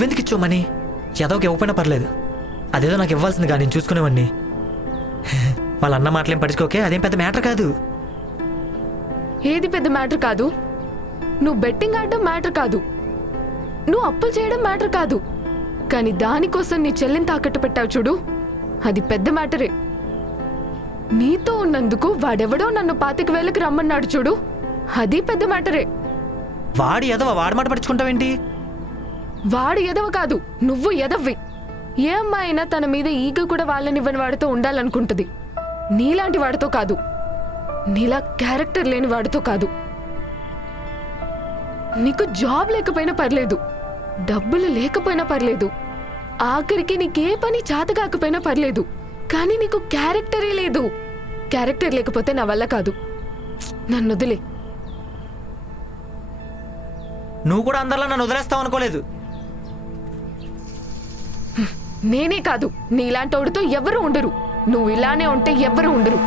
నువ్వెందుకు ఇచ్చావు మనీ? ఏదోకి ఇవ్వకపోయినా పర్లేదు, అదేదో నాకు ఇవ్వాల్సిందిగా, నేను చూసుకునేవాడిని. వాళ్ళ అన్న మాటలేం పడుచుకోకే, అదేం పెద్ద మ్యాటర్ కాదు. ఏది పెద్ద మ్యాటర్ కాదు? నువ్వు బెట్టింగ్ ఆడడం మ్యాటర్ కాదు, నువ్వు అప్పులు చేయడం మ్యాటర్ కాదు, కానీ దానికోసం నీ చెల్లిని తాకట్టు పెట్టావు చూడు, అది పెద్ద మ్యాటరే. నీతో ఉన్నందుకు వాడెవడో నన్ను 25,000కి రమ్మన్నాడు చూడు, అది పెద్ద మ్యాటరే. వాడి ఎదవ, వాడి మాట పడుచుకుంటావేంటి? వాడు ఎదవ కాదు, నువ్వు ఎదవ్వి. ఏ అమ్మాయి అయినా తన మీద ఈగ కూడా వాళ్ళనివ్వని వాడితో ఉండాలనుకుంటుంది, నీలాంటి వాడితో కాదు, నీలా క్యారెక్టర్ లేని వాడితో కాదు. నీకు జాబ్ లేకపోయినా పర్లేదు, డబ్బులు లేకపోయినా పర్లేదు, ఆఖరికి నీకే పని చేత కాకపోయినా పర్లేదు, కానీ నీకు క్యారెక్టరే లేదు. క్యారెక్టర్ లేకపోతే నా వల్ల కాదు, నన్ను వదిలే. నువ్వు కూడా అందరిలా నన్ను వదిలేస్తావు అనుకోలేదు. నేనే కాదు, నీలాంటోడితో ఎవరు ఉండరు, నువ్వు ఇలానే ఉంటే ఎవరు ఉండరు.